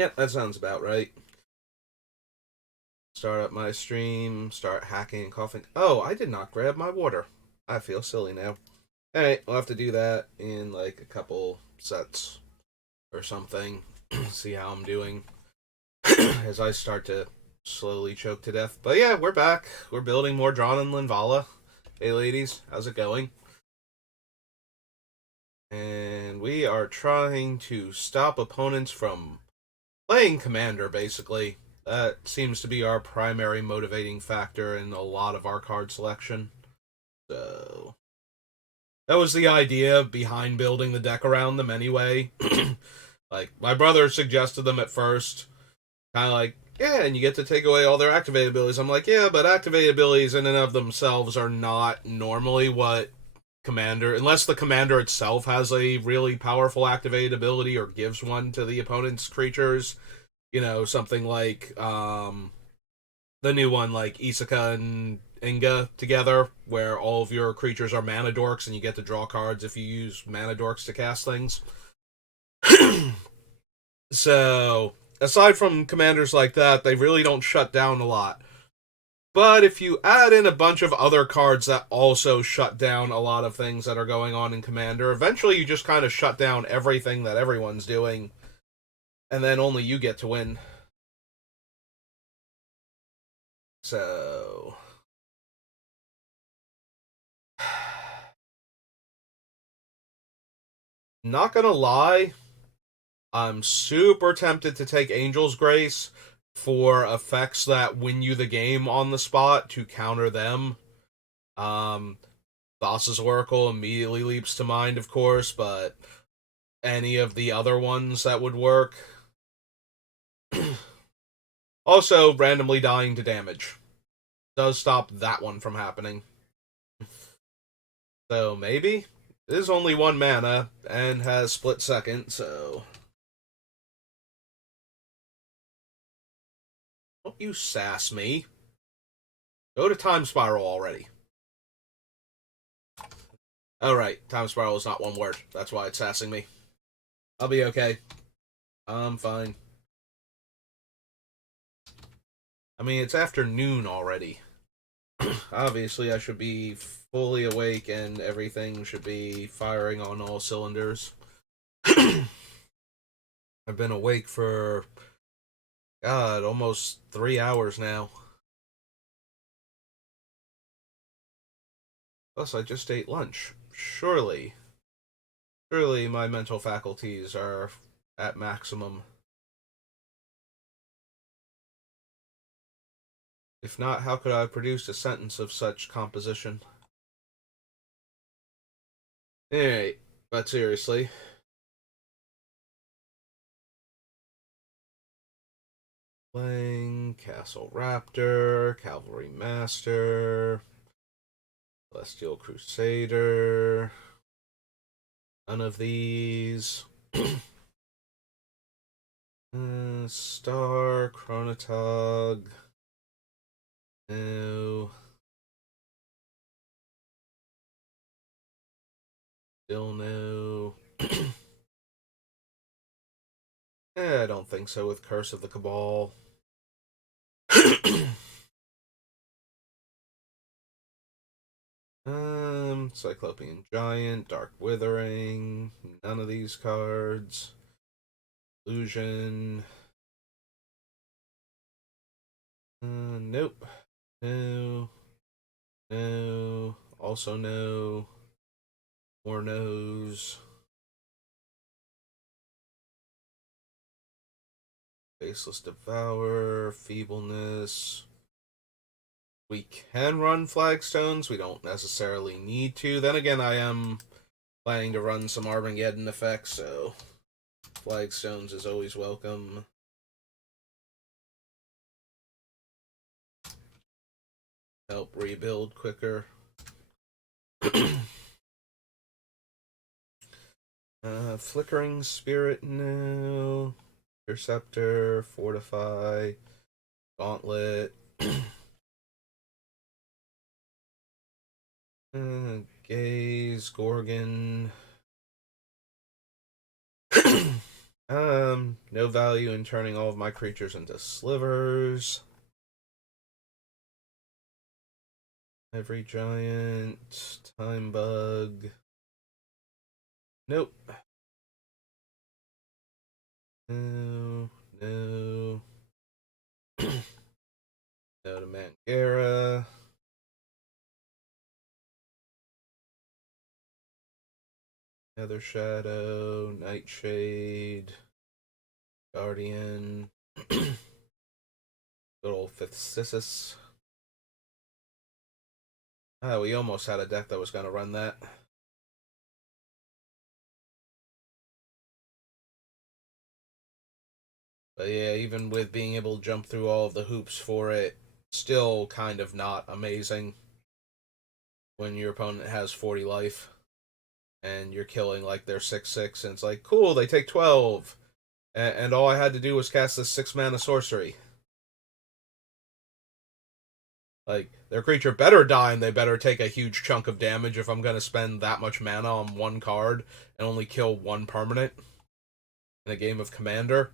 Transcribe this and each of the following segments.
Yeah, that sounds about right. Start up my stream, start hacking and coughing. Oh, I did not grab my water. I feel silly now. Alright, we'll have to do that in like a couple sets or something. See how I'm doing as I start to slowly choke to death. But yeah, we're back. We're building more Drana and Linvala. Hey ladies, how's it going? And we are trying to stop opponents from playing Commander, basically. That seems to be our primary motivating factor in a lot of our card selection. So that was the idea behind building the deck around them anyway. Like, my brother suggested them at first, kind of like, yeah, and you get to take away all their activated abilities. I'm like, yeah, but activated abilities in and of themselves are not normally what commander, unless the commander itself has a really powerful activated ability or gives one to the opponent's creatures. You know, something like the new one, like Isaka and Inga together, where all of your creatures are mana dorks and you get to draw cards if you use mana dorks to cast things. So, aside from commanders like that, they really don't shut down a lot. But if you add in a bunch of other cards that also shut down a lot of things that are going on in Commander, eventually you just kind of shut down everything that everyone's doing, and then only you get to win. So. Not gonna lie, I'm super tempted to take Angel's Grace for effects that win you the game on the spot to counter them. Um, Boss's Oracle immediately leaps to mind, of course, but any of the other ones that would work. Also, randomly dying to damage does stop that one from happening. So maybe it is only one mana and has split second, so don't you sass me. Go to Time Spiral already. Oh, right. Time Spiral is not one word. That's why it's sassing me. I'll be okay. I'm fine. I mean, it's afternoon already. Obviously, I should be fully awake and everything should be firing on all cylinders. I've been awake for, God, almost 3 hours now. Plus, I just ate lunch. Surely my mental faculties are at maximum. If not, how could I have produced a sentence of such composition? Alright, but seriously. Playing Castle Raptor, Cavalry Master, Celestial Crusader. None of these. Star, Chronotog. No. Still no. I don't think so with Curse of the Cabal. Cyclopean Giant, Dark Withering, none of these cards. Illusion. Nope. No. No. Also no. More no's. Faceless Devour, Feebleness. We can run Flagstones. We don't necessarily need to. Then again, I am planning to run some Armageddon effects, so Flagstones is always welcome. Help rebuild quicker. Flickering Spirit, no. Interceptor, Fortify, Gauntlet. Gaze, Gorgon. No value in turning all of my creatures into slivers. Every giant, time bug. Nope. No, no. No to Mangara. Nether Shadow, Nightshade, Guardian. Good old Fifth Sissus. Ah, we almost had a deck that was going to run that. But yeah, even with being able to jump through all of the hoops for it, still kind of not amazing when your opponent has 40 life and you're killing like their 6/6, and it's like, cool, they take 12. And all I had to do was cast this 6 mana sorcery. Like, their creature better die and they better take a huge chunk of damage if I'm going to spend that much mana on one card and only kill one permanent in a game of Commander.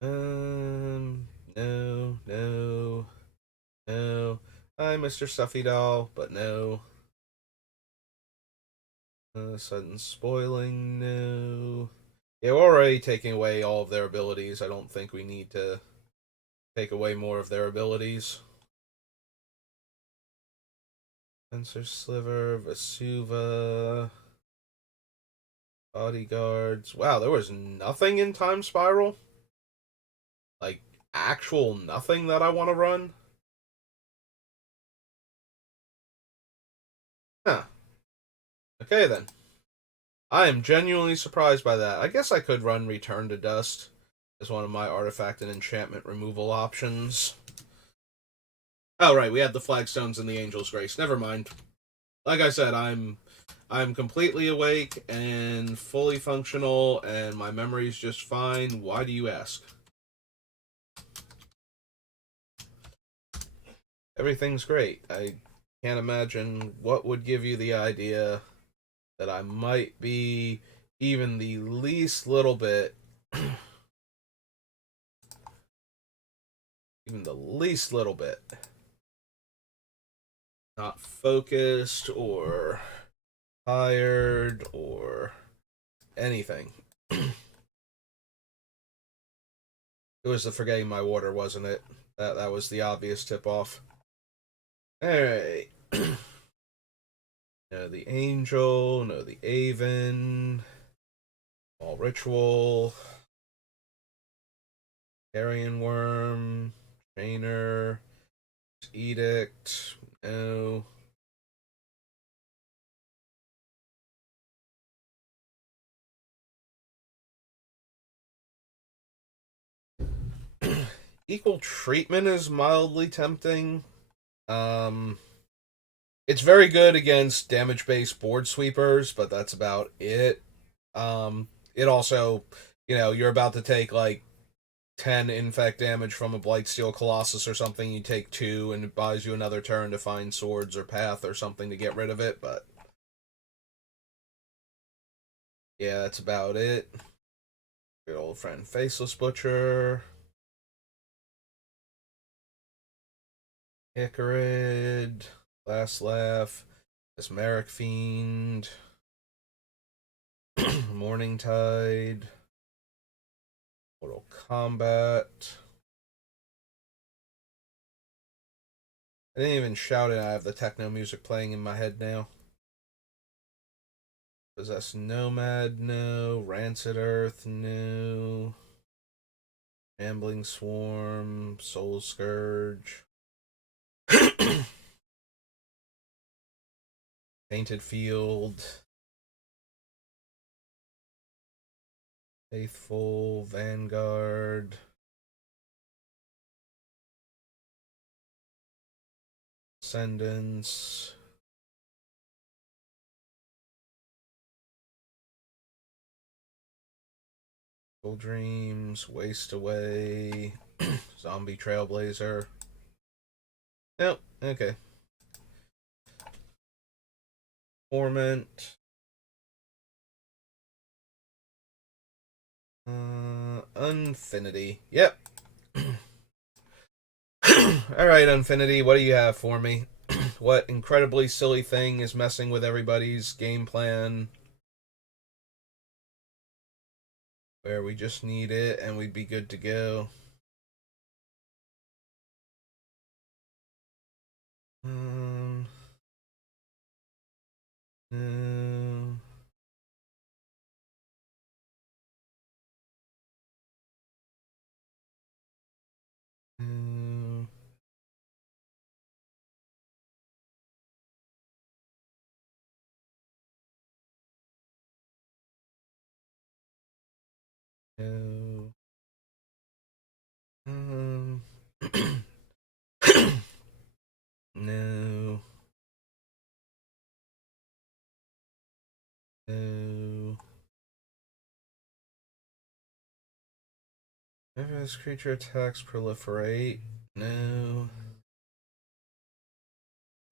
No, no, no. Hi, Mr. Stuffy Doll, but no. Sudden spoiling, no. Yeah, we're already taking away all of their abilities. I don't think we need to take away more of their abilities. Sensor Sliver, Vesuva, Bodyguards. Wow, there was nothing in Time Spiral? Like, actual nothing that I want to run? Huh. Okay, then. I am genuinely surprised by that. I guess I could run Return to Dust as one of my artifact and enchantment removal options. Oh, right, we have the Flagstones and the Angel's Grace. Never mind. Like I said, I'm completely awake and fully functional, and my memory's just fine. Why do you ask? Everything's great. I can't imagine what would give you the idea that I might be even the least little bit, even the least little bit, not focused or tired or anything. It was the forgetting my water, wasn't it? That was the obvious tip off. Alright. No, the Angel, no, the Aven, all Ritual, Carrion Worm, Trainer, Edict, no. Equal Treatment is mildly tempting. Um, it's very good against damage-based board sweepers, but that's about it. It also, you're about to take like 10 infect damage from a Blightsteel Colossus or something. You take 2, and it buys you another turn to find swords or path or something to get rid of it. But yeah, that's about it. Good old friend Faceless Butcher, Icarid, Last Laugh, Mesmeric Fiend, Morning Tide, Mortal Kombat. I didn't even shout it. I have the techno music playing in my head now. Possessed Nomad, no. Rancid Earth, no. Ambling Swarm, Soul Scourge. Painted Field. Faithful, Vanguard. Ascendance. Full Dreams, Waste Away, Zombie Trailblazer. Nope, okay. Torment. Infinity. Yep. Alright, Infinity, what do you have for me? What incredibly silly thing is messing with everybody's game plan where we just need it and we'd be good to go? No. No. No. Um, no. No. Whenever this creature attacks, proliferate. No.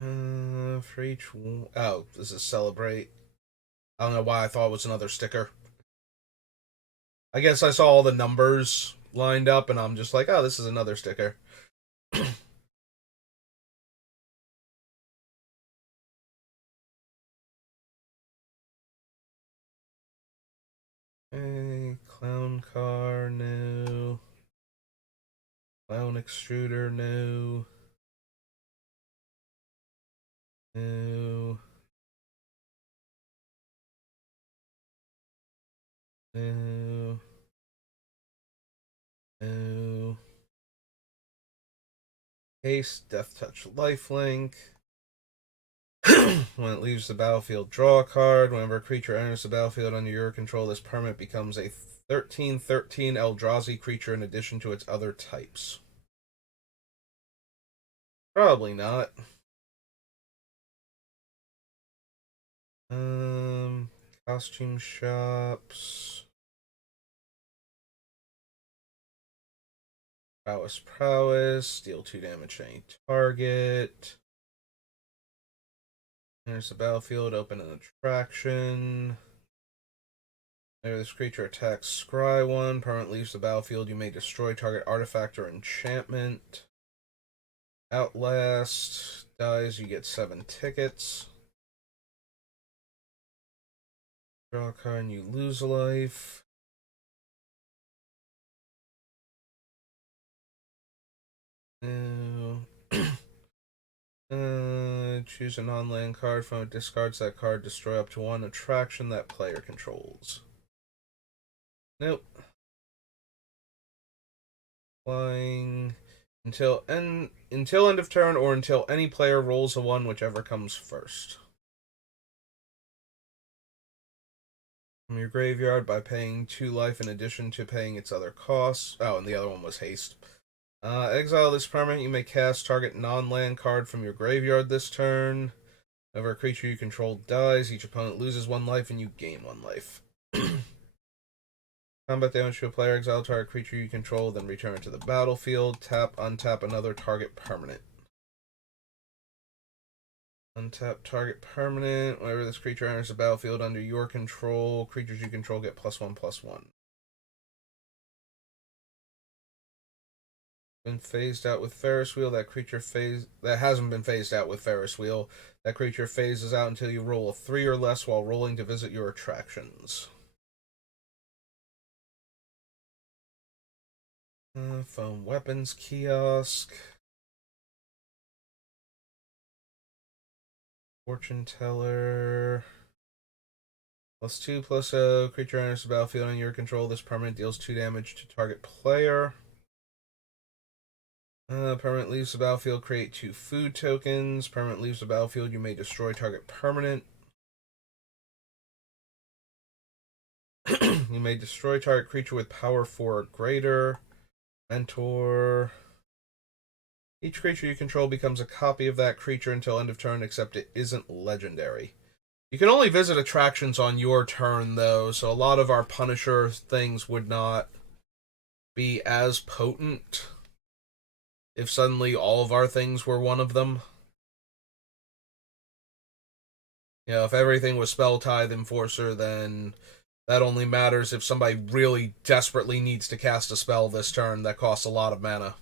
For each one. Oh, this is celebrate. I don't know why I thought it was another sticker. I guess I saw all the numbers lined up and I'm just like, oh, this is another sticker. Hey, clown car, no. Clown extruder, no. No. No. No. Haste, Death Touch, Lifelink. When it leaves the battlefield, draw a card. Whenever a creature enters the battlefield under your control, this permanent becomes a 13/13 Eldrazi creature in addition to its other types. Probably not. Costume shops. Prowess. Deal 2 damage to any target. Enters the battlefield, open an attraction. Whenever this creature attacks, scry 1. Permanent leaves the battlefield. You may destroy target artifact or enchantment. Outlast. Dies, you get 7 tickets. Draw a card and you lose a life. No. Choose a non-land card from it. Discards that card. Destroy up to 1 attraction that player controls. Nope. Flying until end of turn or until any player rolls a 1, whichever comes first. From your graveyard by paying 2 life in addition to paying its other costs. Oh, and the other one was haste. Exile this permanent. You may cast target non-land card from your graveyard this turn. Whenever a creature you control dies, each opponent loses 1 life and you gain 1 life. Combat damage to a player, exile target creature you control, then return it to the battlefield. Tap, untap another target permanent. Untap target permanent. Whenever this creature enters the battlefield under your control, creatures you control get +1/+1. Been phased out with Ferris Wheel. That hasn't been phased out with Ferris Wheel. That creature phases out until you roll a 3 or less while rolling to visit your attractions. Phone weapons kiosk. Fortune teller. +2/+0. Creature enters the battlefield under your control. This permanent deals 2 damage to target player. Permanent leaves the battlefield. Create 2 food tokens. Permanent leaves the battlefield. You may destroy target permanent. You may destroy target creature with power 4 or greater. Mentor. Each creature you control becomes a copy of that creature until end of turn, except it isn't legendary. You can only visit attractions on your turn, though, so a lot of our Punisher things would not be as potent if suddenly all of our things were one of them. You know, if everything was Spell Tithe Enforcer, then that only matters if somebody really desperately needs to cast a spell this turn that costs a lot of mana.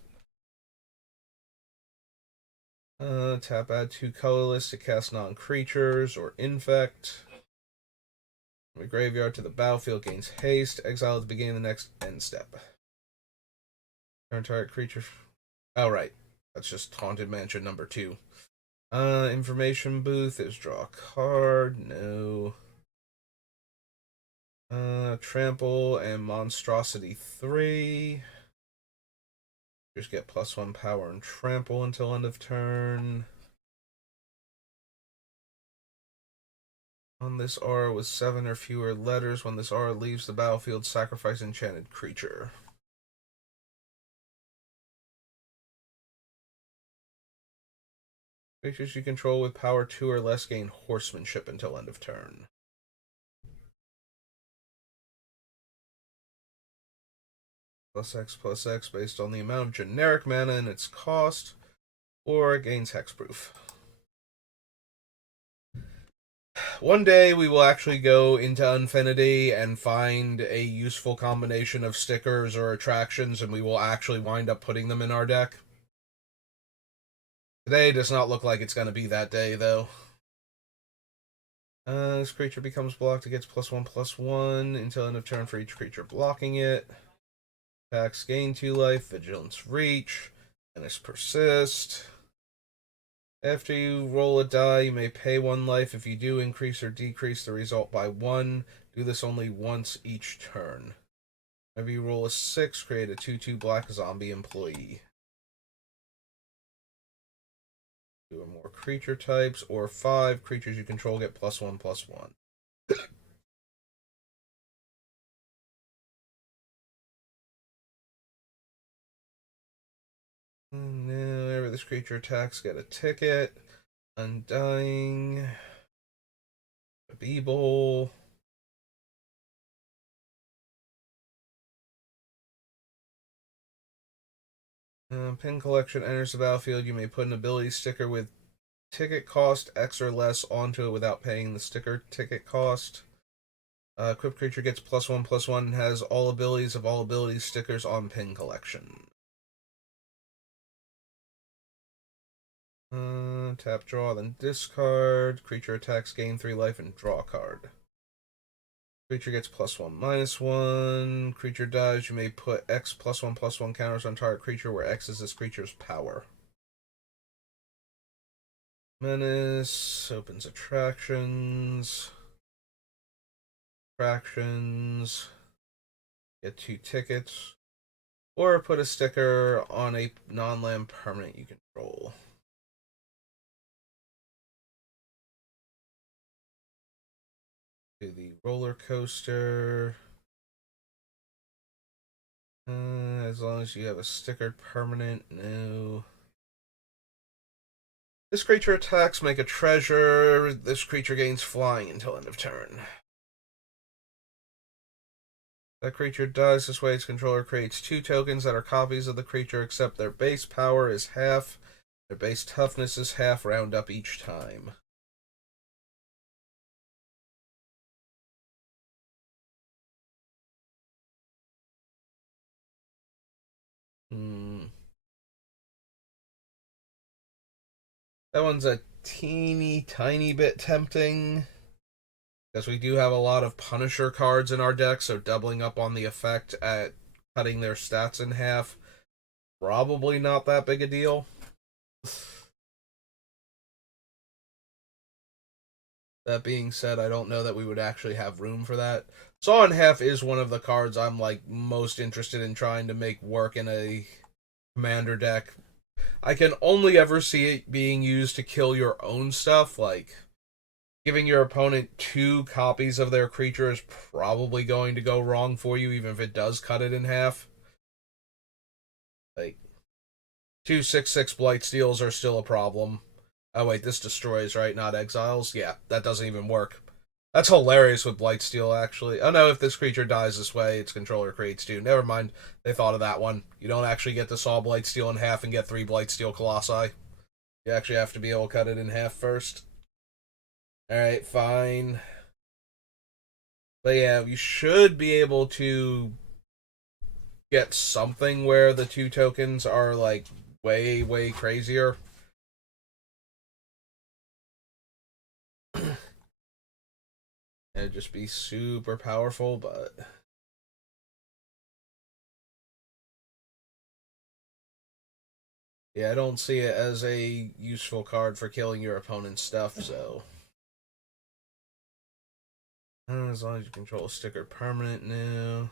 Tap add 2 colorless to cast non-creatures or infect. From the graveyard to the battlefield gains haste. Exile at the beginning of the next end step. Turn target creature. Oh, right. That's just Haunted Mansion number 2. Information booth is draw a card. No. Trample and Monstrosity 3. Just get +1 power and trample until end of turn. On this aura with 7 or fewer letters, when this aura leaves the battlefield, sacrifice enchanted creature. Creatures you control with power 2 or less gain horsemanship until end of turn. +X based on the amount of generic mana and its cost, or it gains hexproof. One day we will actually go into Infinity and find a useful combination of stickers or attractions, and we will actually wind up putting them in our deck. Today does not look like it's going to be that day, though. This creature becomes blocked. It gets +1/+1 until end of turn for each creature blocking it. Attacks gain 2 life, Vigilance Reach, Menace Persist. After you roll a die, you may pay 1 life. If you do, increase or decrease the result by 1. Do this only once each turn. Whenever you roll a 6, create a 2/2 black zombie employee. 2 or more creature types, or 5 creatures you control get +1/+1. Whenever this creature attacks, get a ticket. Undying. A Beeble. Pin collection enters the battlefield. You may put an ability sticker with ticket cost X or less onto it without paying the sticker ticket cost. Equipped creature gets +1/+1 and has all abilities of all abilities stickers on pin collection. Tap, draw, then discard. Creature attacks, gain 3 life, and draw a card. Creature gets +1/-1. Creature dies. You may put X +1/+1 counters on target creature, where X is this creature's power. Menace opens attractions. Attractions. Get 2 tickets. Or put a sticker on a non-land permanent you control. Do the roller coaster. As long as you have a stickered permanent, no. This creature attacks, make a treasure. This creature gains flying until end of turn. That creature dies this way. Its controller creates 2 tokens that are copies of the creature, except their base power is half, their base toughness is half, round up each time. That one's a teeny tiny bit tempting, because we do have a lot of Punisher cards in our deck, so doubling up on the effect at cutting their stats in half, probably not that big a deal. That being said, I don't know that we would actually have room for that. Saw in Half is one of the cards I'm like most interested in trying to make work in a commander deck. I can only ever see it being used to kill your own stuff, like giving your opponent 2 copies of their creature is probably going to go wrong for you, even if it does cut it in half. Like, 2 6/6 Blightsteals are still a problem. Oh wait, this destroys, right? Not exiles? Yeah, that doesn't even work. That's hilarious with Blightsteel, actually. Oh no, if this creature dies this way, its controller creates 2. Never mind, they thought of that one. You don't actually get to saw Blightsteel in half and get 3 Blightsteel Colossi. You actually have to be able to cut it in half first. Alright, fine. But yeah, you should be able to get something where the two tokens are like way, way crazier. It'd just be super powerful, but yeah, I don't see it as a useful card for killing your opponent's stuff, so. As long as you control a sticker permanent now.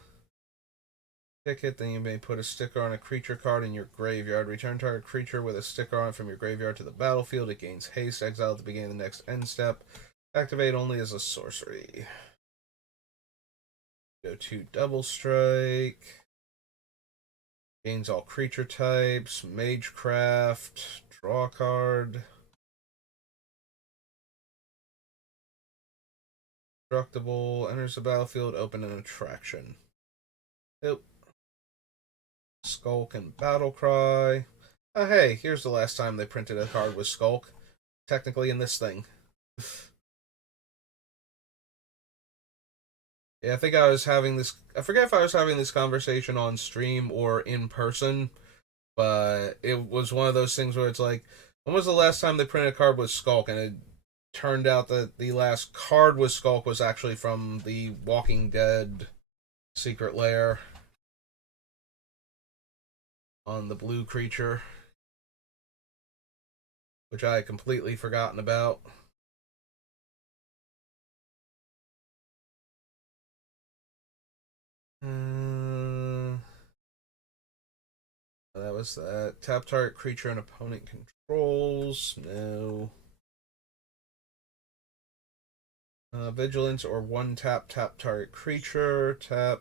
Pick it, then you may put a sticker on a creature card in your graveyard. Return target creature with a sticker on it from your graveyard to the battlefield. It gains haste, exile at the beginning of the next end step. Activate only as a sorcery. Go to double strike. Gains all creature types. Magecraft. Draw a card. Destructible. Enters the battlefield. Open an attraction. Nope. Skulk and Battlecry. Oh, hey, here's the last time they printed a card with Skulk. Technically in this thing. Yeah, I think I was having this. I forget if I was having this conversation on stream or in person, but it was one of those things where it's like, when was the last time they printed a card with Skulk? And it turned out that the last card with Skulk was actually from the Walking Dead Secret Lair on the blue creature, which I had completely forgotten about. Uh, that was that. Tap target creature and opponent controls. No. Vigilance or one tap target creature. Tap.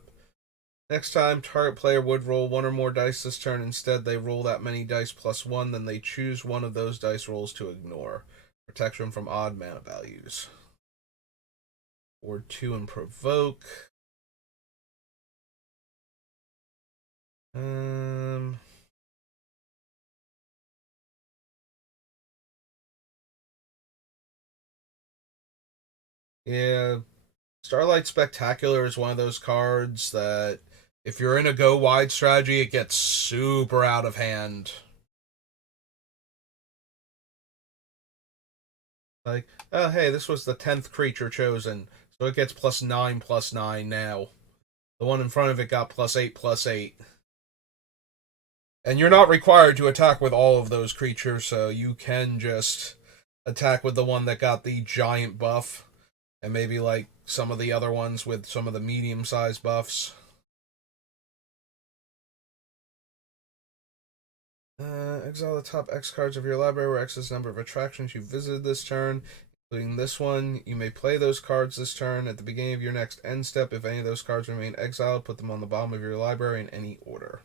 Next time, target player would roll one or more dice this turn. Instead, they roll that many dice plus one, then they choose one of those dice rolls to ignore. Protection from odd mana values. Or two and provoke. Um. Yeah, Starlight Spectacular is one of those cards that if you're in a go wide strategy, it gets super out of hand. Like, oh hey, this was the 10th creature chosen, so it gets +9/+9 now. The one in front of it got +8/+8. And you're not required to attack with all of those creatures, so you can just attack with the one that got the giant buff, and maybe like some of the other ones with some of the medium sized buffs. Exile the top X cards of your library, where X is the number of attractions you visited this turn, including this one. You may play those cards this turn. At the beginning of your next end step, if any of those cards remain exiled, put them on the bottom of your library in any order.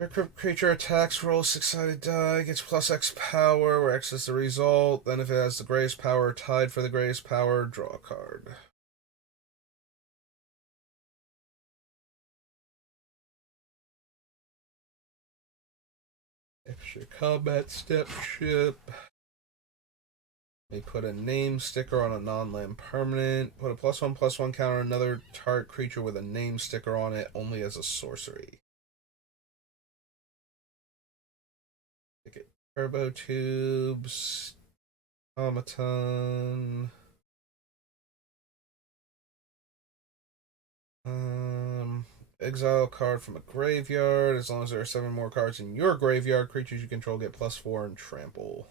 Your creature attacks, roll 6-sided die, gets +X power, where X is the result. Then, if it has the greatest power, tied for the greatest power, draw a card. Extra combat step ship. They put a name sticker on a non-land permanent. Put a +1/+1 counter on another target creature with a name sticker on it, only as a sorcery. Ticket turbo tubes. Automaton. Exile a card from a graveyard. As long as there are 7 more cards in your graveyard, creatures you control get +4 and trample.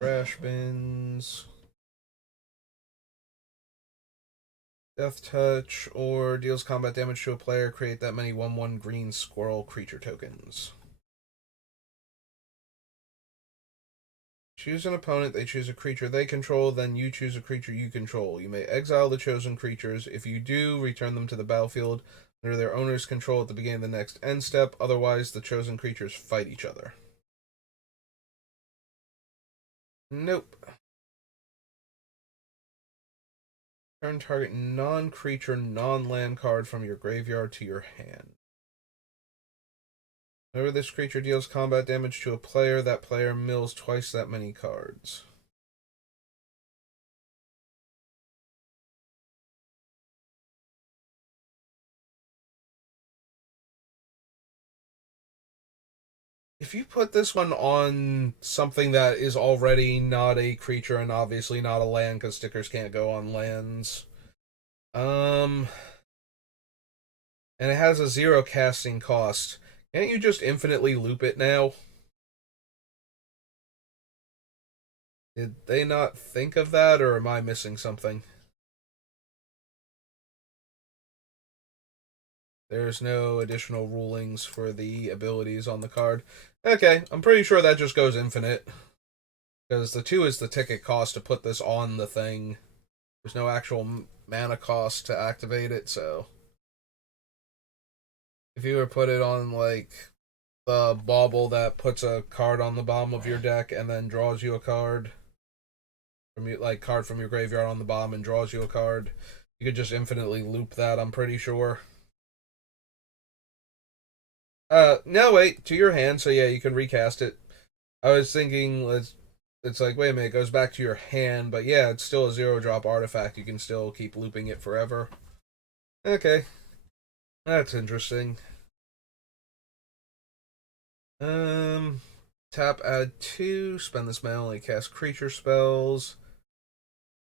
Trash bins. Death touch, or deals combat damage to a player. Create that many 1/1 green squirrel creature tokens. Choose an opponent, they choose a creature they control, then you choose a creature you control. You may exile the chosen creatures. If you do, return them to the battlefield under their owner's control at the beginning of the next end step. Otherwise, the chosen creatures fight each other. Nope. Turn target non-creature, non-land card from your graveyard to your hand. Whenever this creature deals combat damage to a player, that player mills twice that many cards. If you put this one on something that is already not a creature and obviously not a land, because stickers can't go on lands, and it has a 0 casting cost, can't you just infinitely loop it now? Did they not think of that, or am I missing something? There's no additional rulings for the abilities on the card. Okay, I'm pretty sure that just goes infinite. Because the 2 is the ticket cost to put this on the thing. There's no actual mana cost to activate it, so. If you were to put it on, like, the bauble that puts a card on the bottom of your deck and then draws you a card, from you, like, card from your graveyard on the bottom and draws you a card, you could just infinitely loop that, I'm pretty sure. No, wait, to your hand, so yeah, you can recast it. I was thinking, it's like, wait a minute, it goes back to your hand, but yeah, it's still a 0-drop artifact. You can still keep looping it forever. Okay, that's interesting. Um, Tap, add 2, spend this mana, only cast creature spells.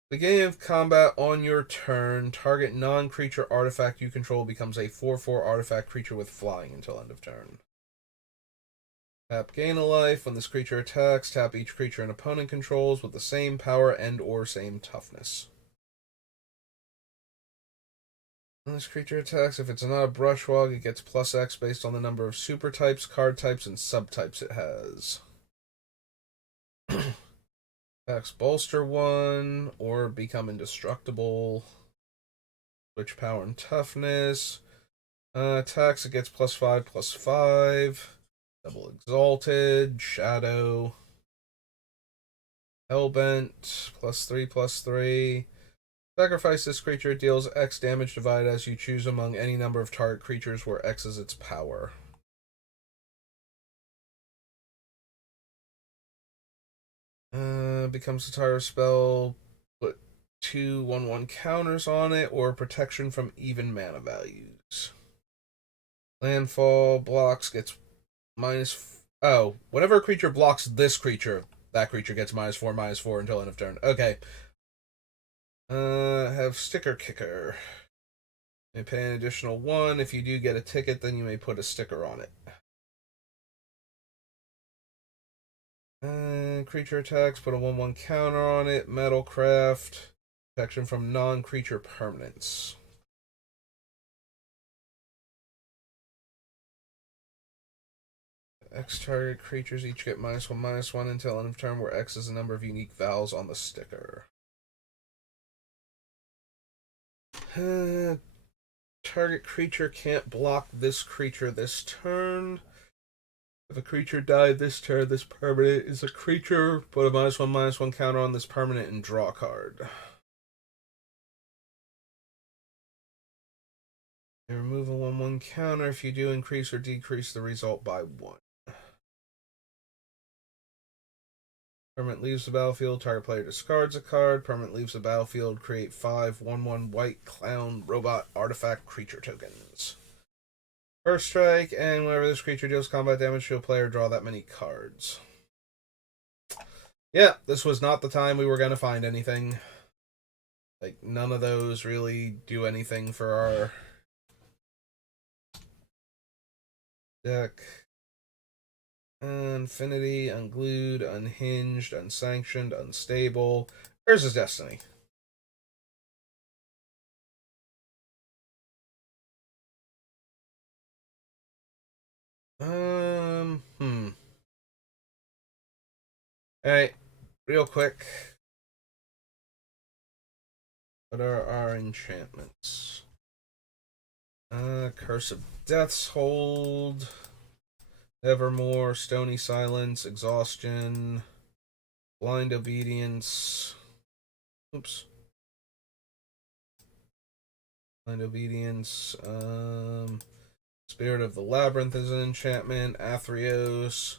Beginning of combat on your turn, target non-creature artifact you control becomes a 4/4 artifact creature with flying until end of turn. Tap, gain a life. When this creature attacks, tap each creature an opponent controls with the same power and or same toughness. When this creature attacks, if it's not a brushwog, it gets +X based on the number of super types, card types, and subtypes it has. Attacks bolster 1 or become indestructible. Switch power and toughness. Attacks, it gets +5/+5. Double exalted. Shadow. Hellbent. +3/+3. Sacrifice this creature. It deals X damage divided as you choose among any number of target creatures where X is its power. Becomes a tire spell. Put 2/1/1 counters on it or protection from even mana values. Landfall blocks gets minus. Oh, whenever a creature blocks this creature, that creature gets -4/-4 until end of turn. Okay. Have sticker kicker. You may pay an additional 1. If you do get a ticket, then you may put a sticker on it. Creature attacks, put a 1/1 counter on it. Metalcraft. Protection from non-creature permanents. X target creatures each get -1/-1 until end of turn, where X is the number of unique vowels on the sticker. Target creature can't block this creature this turn. If a creature died this turn, this permanent is a creature. Put a -1/-1 counter on this permanent and draw a card. And remove a 1/1 counter. If you do, increase or decrease the result by 1. Permanent leaves the battlefield. Target player discards a card. Permanent leaves the battlefield. Create 5 1/1 white clown robot artifact creature tokens. First strike, and whenever this creature deals combat damage to a player, draw that many cards. Yeah, this was not the time we were going to find anything. Like, none of those really do anything for our deck. Infinity, Unglued, Unhinged, Unsanctioned, Unstable. Where's his Destiny? Alright, real quick. What are our enchantments? Curse of Death's Hold. Evermore, Stony Silence, Exhaustion, Blind Obedience. Oops. Blind Obedience. Spirit of the Labyrinth is an enchantment. Athreos.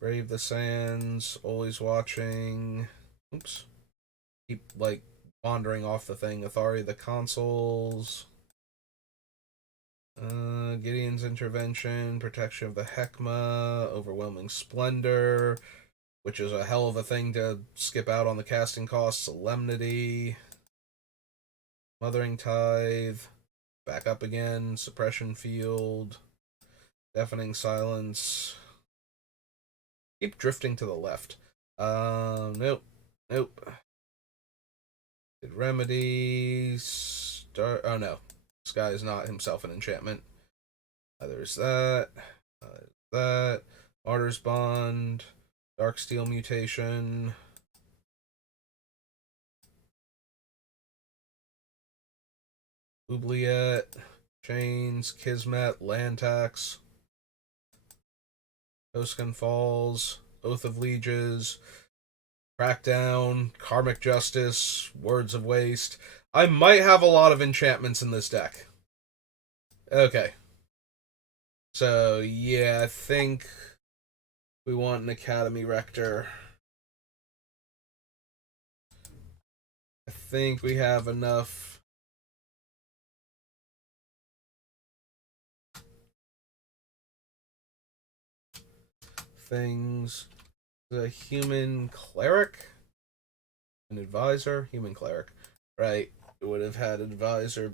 Brave the Sands. Always watching. Oops. Keep, like, wandering off the thing. Athari the Consuls. Gideon's Intervention. Protection of the Heckma. Overwhelming Splendor, which is a hell of a thing to skip out on the casting cost. Solemnity. Mothering Tithe. Back up again. Suppression Field. Deafening Silence. Keep drifting to the left. Nope. Nope. Good Remedies. Oh no. This guy is not himself an enchantment. There's that. That. Martyr's Bond. Darksteel Mutation. Oubliette. Chains. Kismet. Land Tax. Toscan Falls. Oath of Lieges. Crackdown. Karmic Justice. Words of Waste. I might have a lot of enchantments in this deck. Okay. So, yeah, I think we want an Academy Rector. I think we have enough. Things. The Human Cleric? An Advisor? Human Cleric. Right. It would have had Advisor,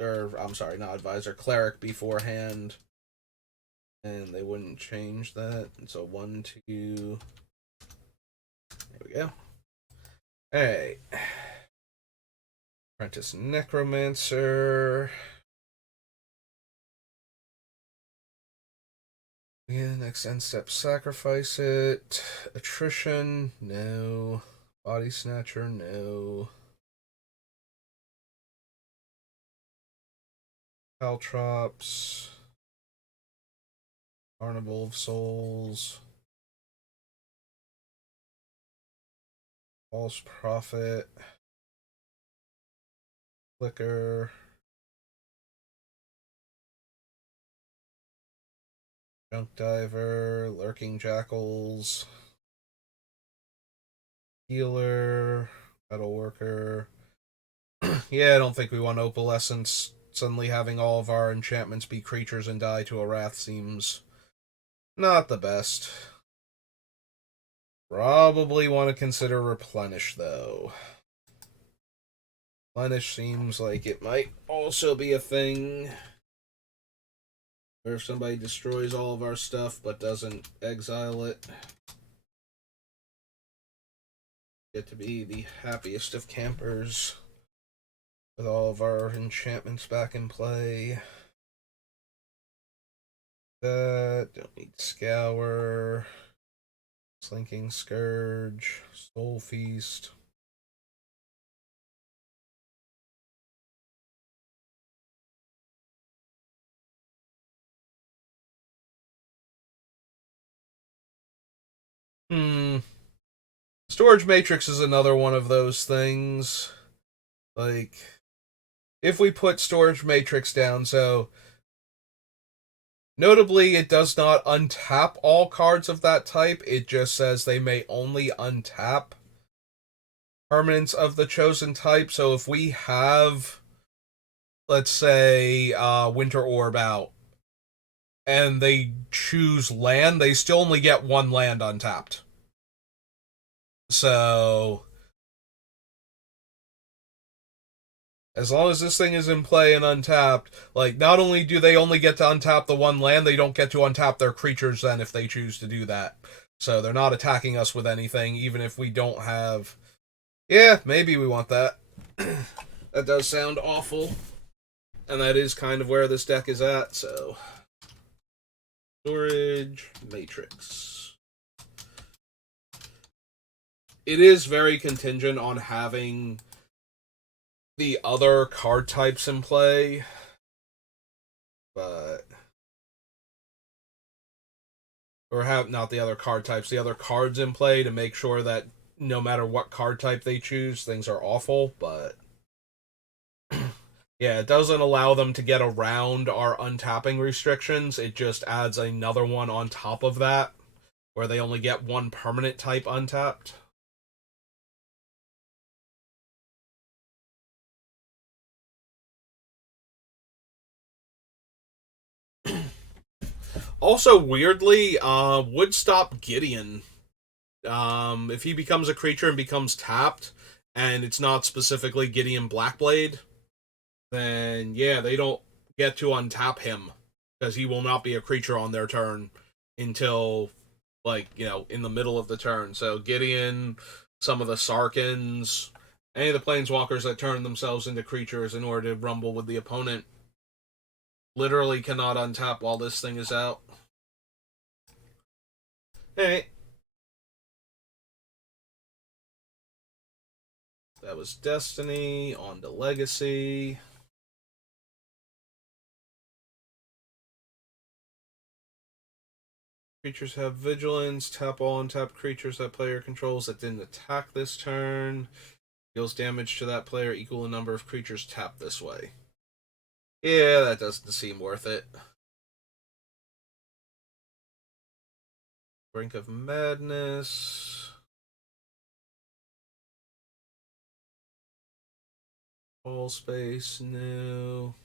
or I'm sorry, not Advisor, Cleric beforehand. And they wouldn't change that. So 1, 2. There we go. Alright. Apprentice Necromancer. Yeah, next end step, sacrifice it. Attrition, no. Body Snatcher, no. Caltrops. Carnival of Souls. False Prophet. Flicker. Junk Diver. Lurking Jackals. Healer. Metal Worker. Yeah, I don't think we want Opalescence. Suddenly having all of our enchantments be creatures and die to a wrath seems not the best. Probably want to consider Replenish, though. Replenish seems like it might also be a thing. Or if somebody destroys all of our stuff but doesn't exile it, get to be the happiest of campers with all of our enchantments back in play. That, don't need Scour. Slinking Scourge. Soul Feast. Storage Matrix is another one of those things. Like, if we put Storage Matrix down, so notably it does not untap all cards of that type, it just says they may only untap permanents of the chosen type. So if we have, let's say, Winter Orb out, and they choose land, they still only get one land untapped. So as long as this thing is in play and untapped, like, not only do they only get to untap the one land, they don't get to untap their creatures then if they choose to do that. So they're not attacking us with anything, even if we don't have... Yeah, maybe we want that. That does sound awful. And that is kind of where this deck is at, so... Storage Matrix. It is very contingent on having the other card types in play, but... Or have, not the other card types, the other cards in play to make sure that no matter what card type they choose, things are awful, but... Yeah, it doesn't allow them to get around our untapping restrictions. It just adds another one on top of that, where they only get one permanent type untapped. Also, weirdly, would stop Gideon. If he becomes a creature and becomes tapped, and it's not specifically Gideon Blackblade, then yeah, they don't get to untap him because he will not be a creature on their turn until like in the middle of the turn. So Gideon, some of the Sarkans, any of the planeswalkers that turn themselves into creatures in order to rumble with the opponent, literally cannot untap while this thing is out. Hey, that was Destiny. On to Legacy. Creatures have vigilance. Tap all untapped creatures that player controls that didn't attack this turn. Deals damage to that player equal to number of creatures tapped this way. Yeah, that doesn't seem worth it. Brink of Madness. All space, no.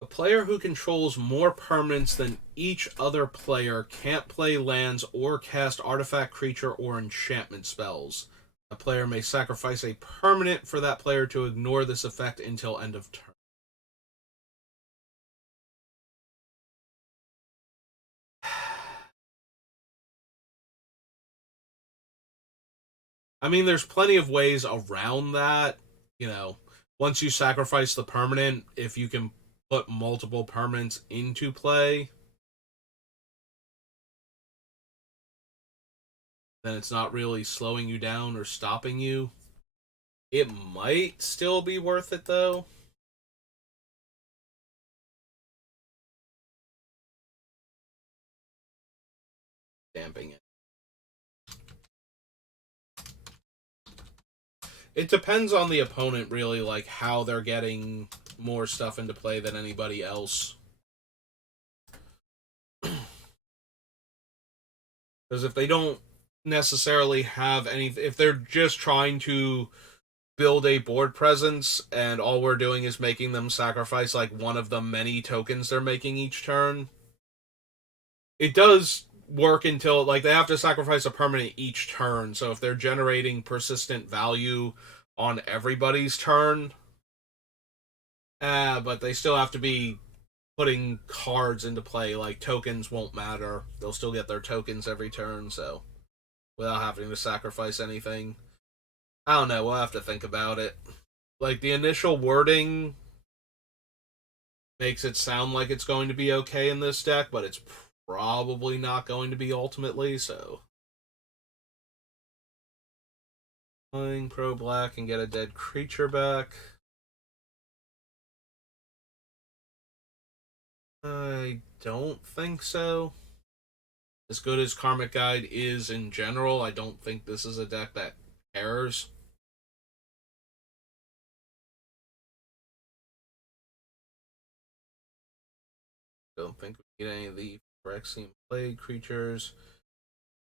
A player who controls more permanents than each other player can't play lands or cast artifact, creature, or enchantment spells. A player may sacrifice a permanent for that player to ignore this effect until end of turn. I mean, there's plenty of ways around that. You know, once you sacrifice the permanent, if you can put multiple permanents into play, then it's not really slowing you down or stopping you. It might still be worth it, though. Damping it. It depends on the opponent, really, like how they're getting more stuff into play than anybody else. Because if they don't necessarily have any, if they're just trying to build a board presence and all we're doing is making them sacrifice like one of the many tokens they're making each turn, it does work until like they have to sacrifice a permanent each turn. So if they're generating persistent value on everybody's turn, but they still have to be putting cards into play. Like tokens won't matter; they'll still get their tokens every turn. So without having to sacrifice anything, I don't know. We'll have to think about it. Like the initial wording makes it sound like it's going to be okay in this deck, but it's probably not going to be ultimately. So playing pro black and get a dead creature back. I don't think so. As good as Karmic Guide is in general, I don't think this is a deck that cares. Don't think we need any of the Phyrexian Plague creatures.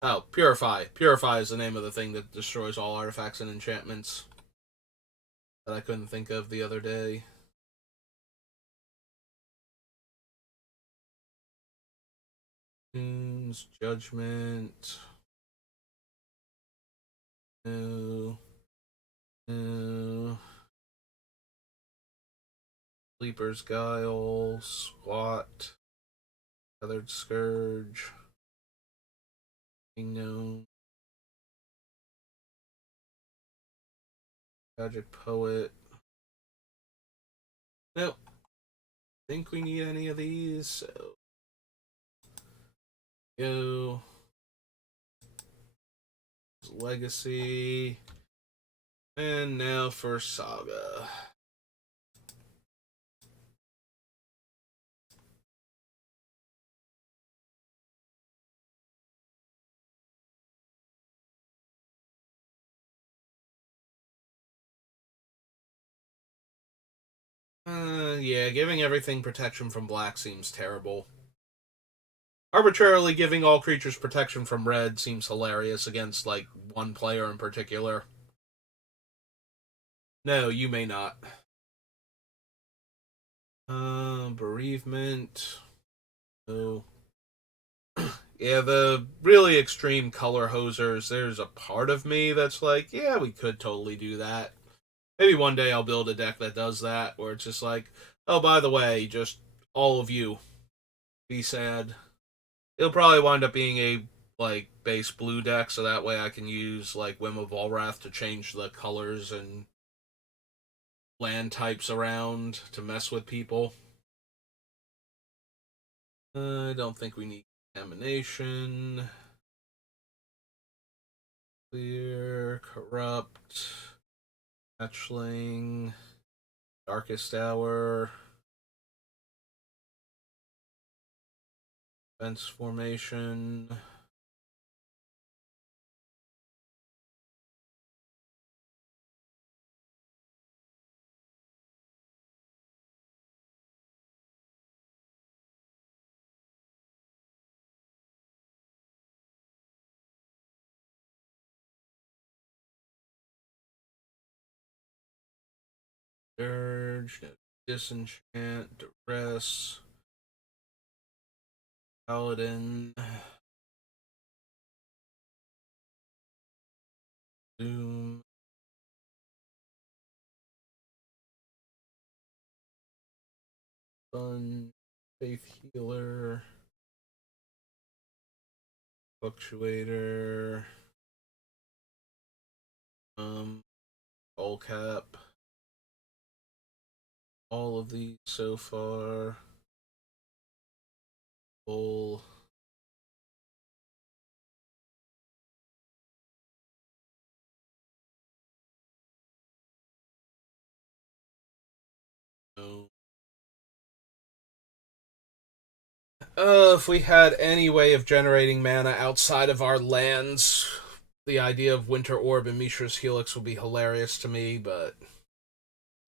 Oh, Purify. Purify is the name of the thing that destroys all artifacts and enchantments that I couldn't think of the other day. Judgment. No. No. Sleeper's Guile. Swat. Feathered Scourge. No. Tragic Poet. Nope. Think we need any of these, so go. Legacy. And now for Saga. Yeah, giving everything protection from black seems terrible. Arbitrarily giving all creatures protection from red seems hilarious against, like, one player in particular. No, you may not. Bereavement. No. Yeah, the really extreme color hosers, there's a part of me that's like, yeah, we could totally do that. Maybe one day I'll build a deck that does that, where it's just like, oh, by the way, just all of you, be sad. It'll probably wind up being a, like, base blue deck, so that way I can use, like, Whim of Volrath to change the colors and land types around to mess with people. I don't think we need Contamination. Clear, Corrupt, Hatchling, Darkest Hour, Fence Formation. Dirge, no Disenchant, Duress, Paladin, Doom, Sun, Faith Healer, Fluctuator, All Cap. All of these so far. Full. No. If we had any way of generating mana outside of our lands, the idea of Winter Orb and Mishra's Helix would be hilarious to me, but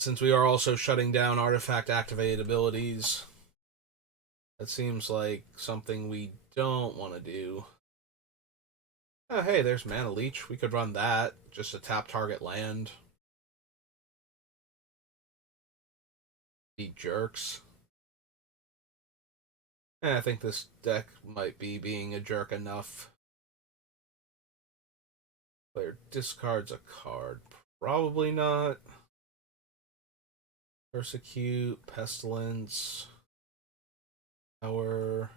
since we are also shutting down artifact activated abilities, that seems like something we don't want to do. Oh, hey, there's Mana Leech. We could run that. Just a tap target land. Be jerks. I think this deck might be being a jerk enough. Player discards a card. Probably not. Persecute, Pestilence, Power.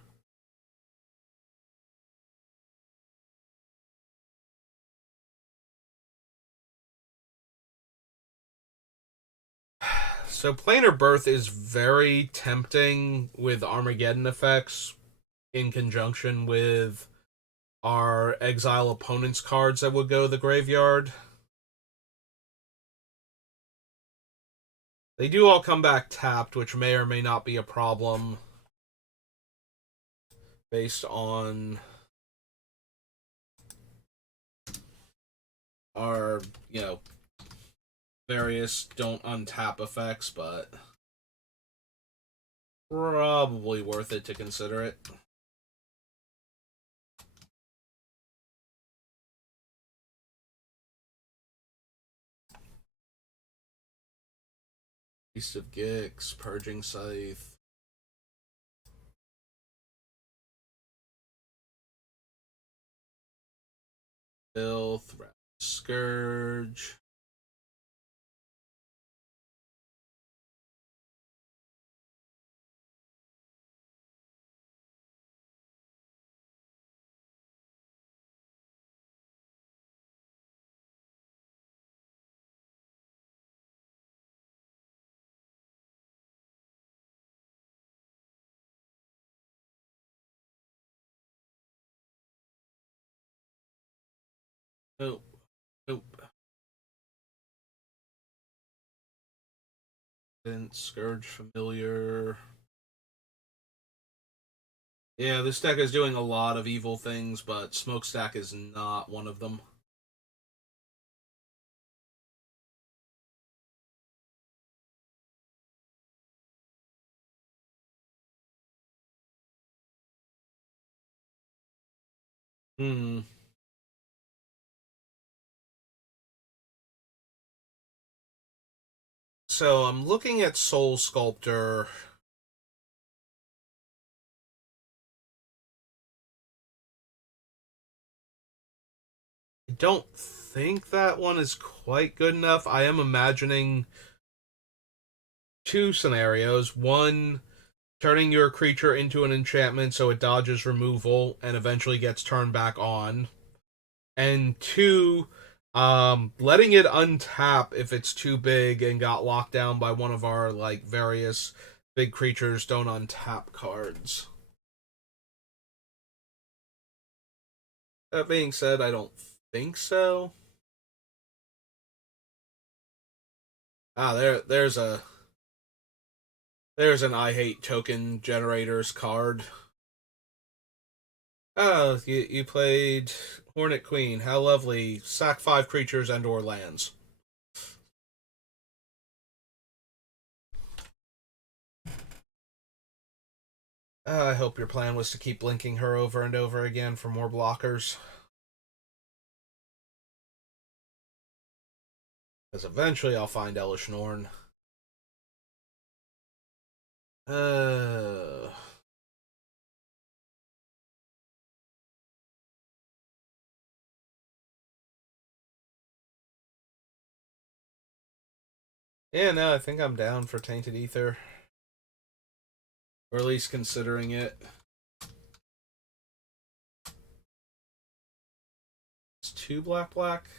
So Planar Birth is very tempting with Armageddon effects in conjunction with our exile opponent's cards that would go to the graveyard. They do all come back tapped, which may or may not be a problem based on our, various don't untap effects, but probably worth it to consider it. Beast of Gix, Purging Scythe. Filth, Scourge. Nope. Nope. Then Scourge Familiar. Yeah, this deck is doing a lot of evil things, but Smokestack is not one of them. Hmm. So I'm looking at Soul Sculptor. I don't think that one is quite good enough. I am imagining two scenarios. One, turning your creature into an enchantment so it dodges removal and eventually gets turned back on. And two, letting it untap if it's too big and got locked down by one of our like various big creatures don't untap cards. That being said, I don't think so. There's an I hate token generators card. Oh, you played Hornet Queen. How lovely. Sack 5 creatures and or lands. I hope your plan was to keep blinking her over and over again for more blockers. Because eventually I'll find Elish Norn. Uh, yeah, no, I think I'm down for Tainted Ether. Or at least considering it. It's 2 black black.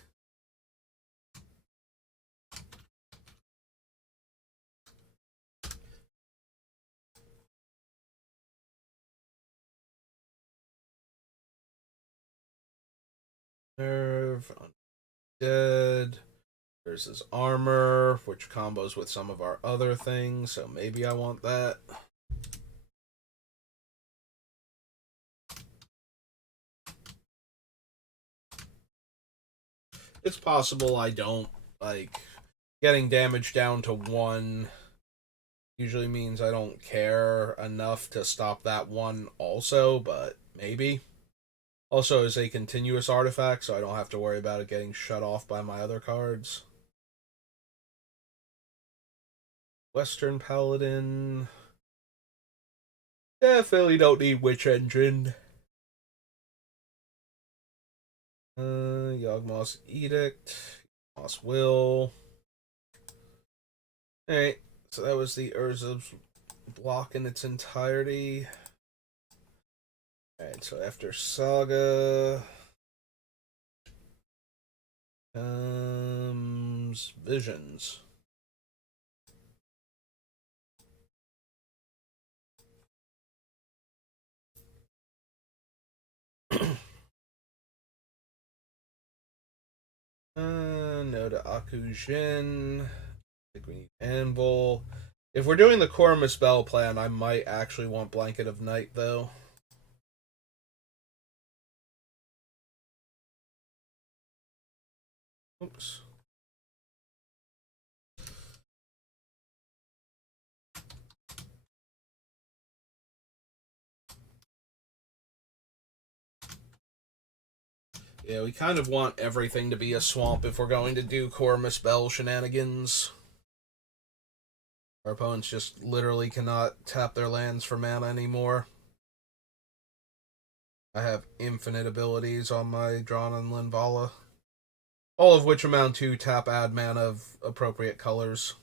Nerve, Undead. There's his armor, which combos with some of our other things, so maybe I want that. It's possible I don't. Like, getting damage down to 1 usually means I don't care enough to stop that one also, but maybe. Also, is a continuous artifact, so I don't have to worry about it getting shut off by my other cards. Western Paladin. Definitely don't need Witch Engine. Yawgmoth's Edict. Moss Will. Alright, so that was the Urzub's block in its entirety. Alright, so after Saga comes Visions. No to Akujin. I think we need Anvil. If we're doing the Core Misspell plan, I might actually want Blanket of Night, though. Oops. Yeah, we kind of want everything to be a swamp if we're going to do Core Misspell shenanigans. Our opponents just literally cannot tap their lands for mana anymore. I have infinite abilities on my Drana and Linvala. All of which amount to tap add mana of appropriate colors.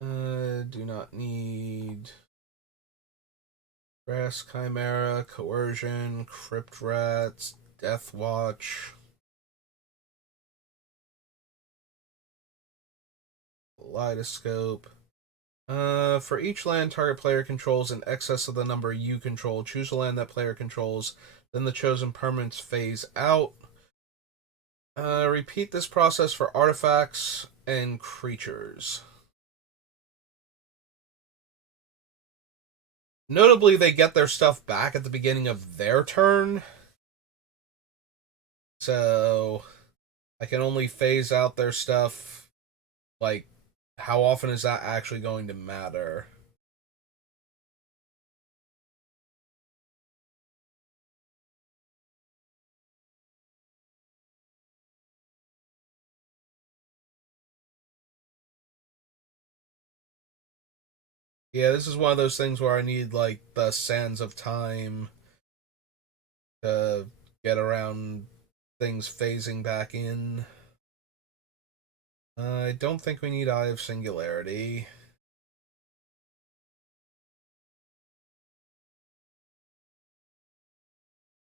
Do not need Grass Chimera, Coercion, Crypt Rats, Death Watch, Kaleidoscope. For each land target player controls in excess of the number you control, choose a land that player controls, then the chosen permanents phase out. Repeat this process for artifacts and creatures. Notably, they get their stuff back at the beginning of their turn, so I can only phase out their stuff. Like, how often is that actually going to matter? Yeah, this is one of those things where I need, like, the Sands of Time to get around things phasing back in. I don't think we need Eye of Singularity.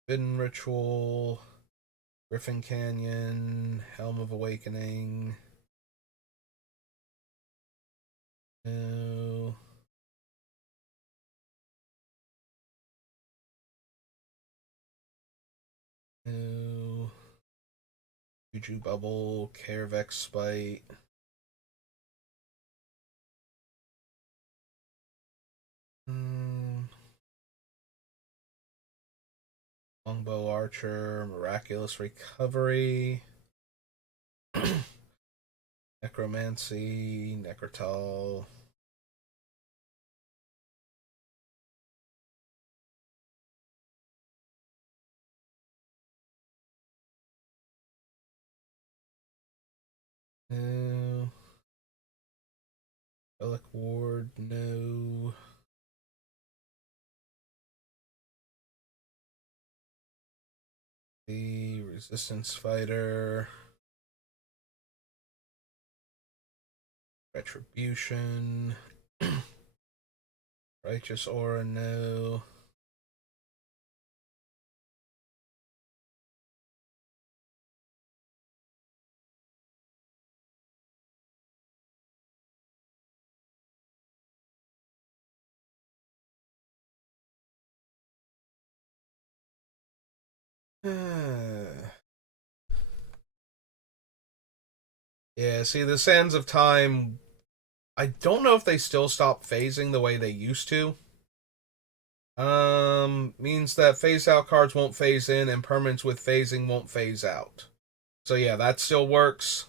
Forbidden Ritual, Griffin Canyon, Helm of Awakening. No. No. Juju Bubble, Carevex Spite. Hmm. Longbow Archer, Miraculous Recovery. Necromancy, Necrotal. No. Relic Ward, no. The Resistance Fighter. Retribution. Righteous Aura, no. Yeah, see, the Sands of Time, I don't know if they still stop phasing the way they used to. Means that phased out cards won't phase in and permanents with phasing won't phase out. So yeah, that still works.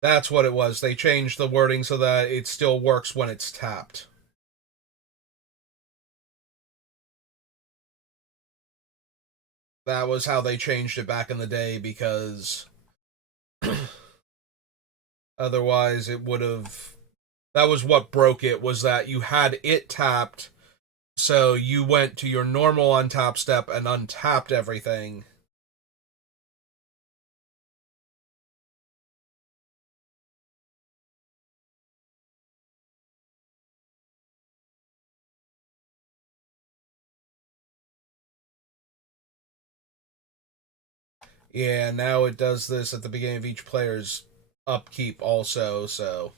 That's what it was. They changed the wording so that it still works when it's tapped. That was how they changed it back in the day because otherwise it would have, that was what broke it, was that you had it tapped, so you went to your normal untap step and untapped everything. Yeah, now it does this at the beginning of each player's upkeep also, so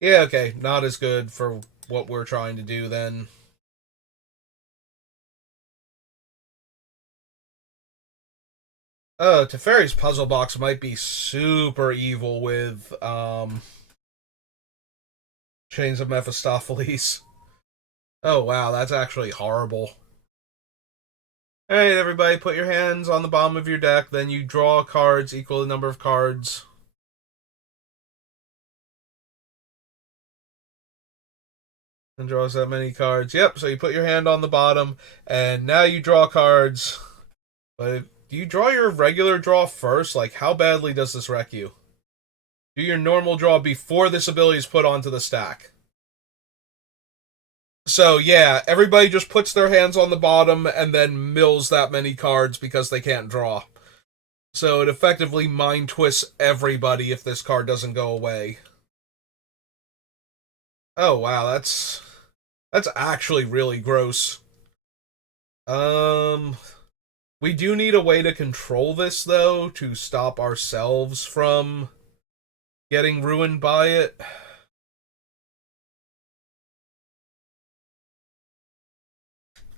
yeah, okay, not as good for what we're trying to do then. Teferi's puzzle box might be super evil with Chains of Mephistopheles. Oh wow, that's actually horrible. Alright, everybody, put your hands on the bottom of your deck, then you draw cards equal the number of cards. And draws that many cards. Yep, so you put your hand on the bottom, and now you draw cards. But do you draw your regular draw first? Like, how badly does this wreck you? Do your normal draw before this ability is put onto the stack. So yeah, everybody just puts their hands on the bottom and then mills that many cards because they can't draw. So it effectively mind twists everybody if this card doesn't go away. Oh wow, that's actually really gross. Um we do need a way to control this though to stop ourselves from getting ruined by it.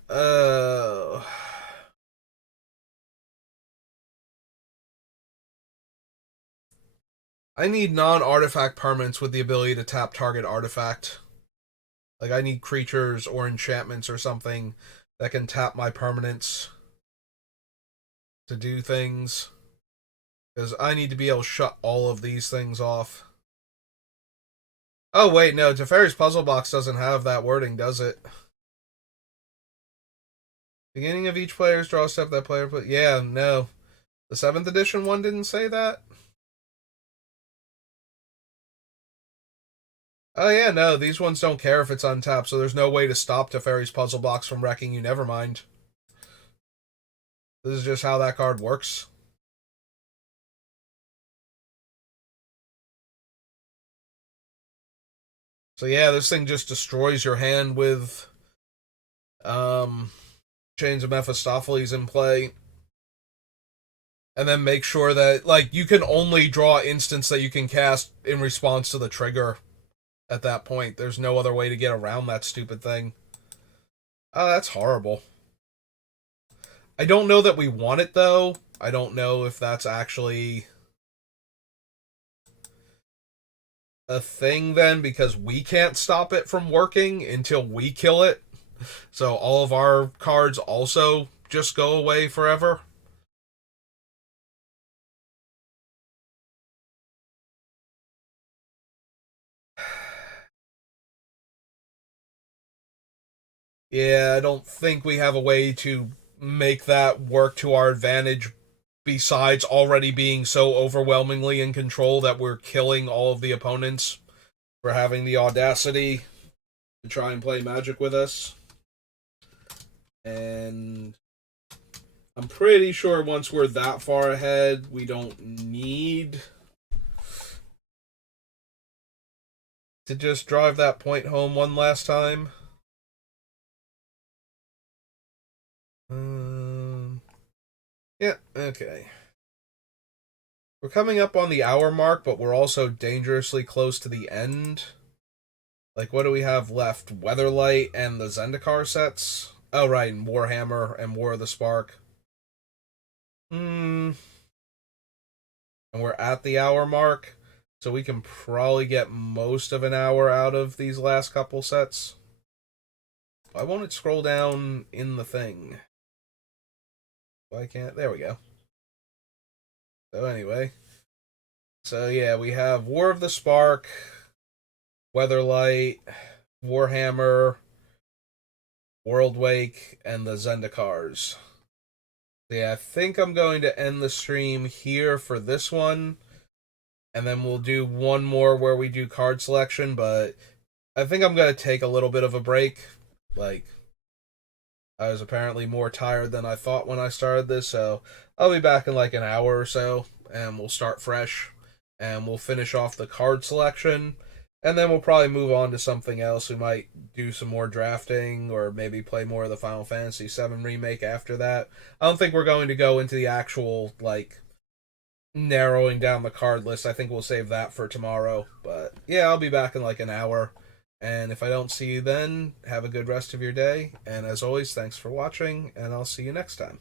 Uh I need non-artifact permanents with the ability to tap target artifact. Like I need creatures or enchantments or something that can tap my permanents to do things. Because I need to be able to shut all of these things off. Oh wait, no, Teferi's puzzle box doesn't have that wording, does it? Beginning of each player's draw step, that player put. Yeah, no. The 7th edition one didn't say that? Oh, yeah, no. These ones don't care if it's untapped, so there's no way to stop Teferi's Puzzle Box from wrecking you. Never mind. This is just how that card works. So, yeah, this thing just destroys your hand with Chains of Mephistopheles in play. And then make sure that, like, you can only draw instants that you can cast in response to the trigger at that point. There's no other way to get around that stupid thing. Oh, that's horrible. I don't know that we want it, though. I don't know if that's actually a thing then, because we can't stop it from working until we kill it. So all of our cards also just go away forever. Yeah, I don't think we have a way to make that work to our advantage besides already being so overwhelmingly in control that we're killing all of the opponents for having the audacity to try and play Magic with us. And I'm pretty sure once we're that far ahead, we don't need to just drive that point home one last time. Yeah, okay. We're coming up on the hour mark, but we're also dangerously close to the end. Like, what do we have left? Weatherlight and the Zendikar sets? Oh, right, and Warhammer and War of the Spark. And we're at the hour mark, so we can probably get most of an hour out of these last couple sets. Why won't it scroll down in the thing? Why can't? There we go. So anyway. So yeah, we have War of the Spark, Weatherlight, Warhammer, Worldwake, and the Zendikars. Yeah, I think I'm going to end the stream here for this one. And then we'll do one more where we do card selection, but I think I'm going to take a little bit of a break. Like, I was apparently more tired than I thought when I started this, so I'll be back in like an hour or so, and we'll start fresh, and we'll finish off the card selection, and then we'll probably move on to something else. We might do some more drafting, or maybe play more of the Final Fantasy VII Remake after that. I don't think we're going to go into the actual, like, narrowing down the card list. I think we'll save that for tomorrow, but yeah, I'll be back in like an hour. And if I don't see you then, have a good rest of your day. And as always, thanks for watching, and I'll see you next time.